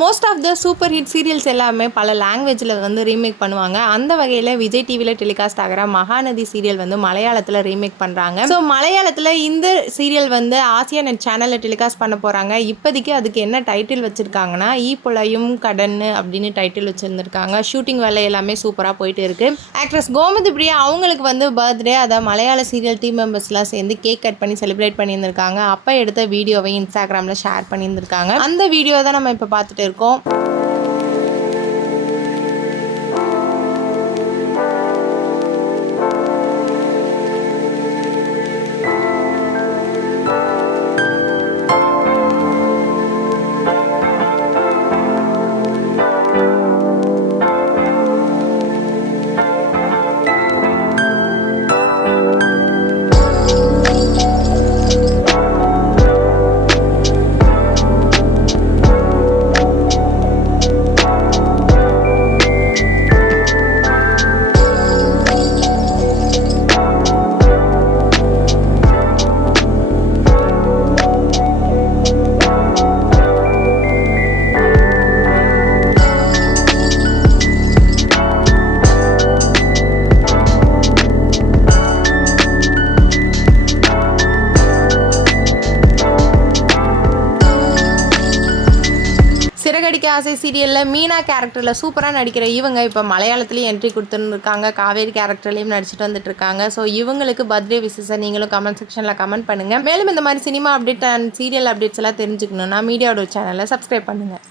Most of the super hit serials எல்லாமே பல லாங்குவேஜில் வந்து ரீமேக் பண்ணுவாங்க. அந்த வகையில் விஜய் டிவியில் டெலிகாஸ்ட் ஆகிற மகாநதி சீரியல் வந்து மலையாளத்தில் ரீமேக் பண்ணுறாங்க. ஸோ மலையாளத்தில் இந்த சீரியல் வந்து ஆசியா நெட் சேனலில் டெலிகாஸ்ட் பண்ண போகிறாங்க. இப்போதைக்கு அதுக்கு என்ன டைட்டில் வச்சுருக்காங்கன்னா புலையும் கடன் அப்படின்னு டைட்டில் வச்சுருந்துருக்காங்க. ஷூட்டிங் வேலை எல்லாமே சூப்பராக போயிட்டு இருக்கு. ஆக்ட்ரஸ் கோமதி பிரியா அவங்களுக்கு வந்து பர்த்டே, அதை மலையாள சீரியல் டீம் மெம்பர்ஸ்லாம் சேர்ந்து கேக் கட் பண்ணி செலிப்ரேட் பண்ணியிருந்திருக்காங்க. அப்போ எடுத்த வீடியோவை இன்ஸ்டாகிராமில் ஷேர் பண்ணியிருந்திருக்காங்க. அந்த வீடியோ தான் நம்ம இப்போ பார்த்துட்டு இருக்கோம். சிறகடிக்க ஆசை சீரியலில் மீனா கேரக்டரில் சூப்பராக நடிக்கிற இவங்க இப்போ மலையாளத்துலேயும் என்ட்ரி கொடுத்துருந்துருக்காங்க. காவேரி கேரக்டர்லேயும் நடிச்சுட்டு வந்துட்டு இருக்காங்க. ஸோ இவங்களுக்கு பர்த்டே விஷஸை நீங்களும் கமெண்ட் செக்ஷனில் கமெண்ட் பண்ணுங்கள். மேலும் இந்த மாதிரி cinema update and serial updates எல்லாம் தெரிஞ்சுக்கணுன்னா மீடியாவோட சேனலை சப்ஸ்கிரைப் பண்ணுங்கள்.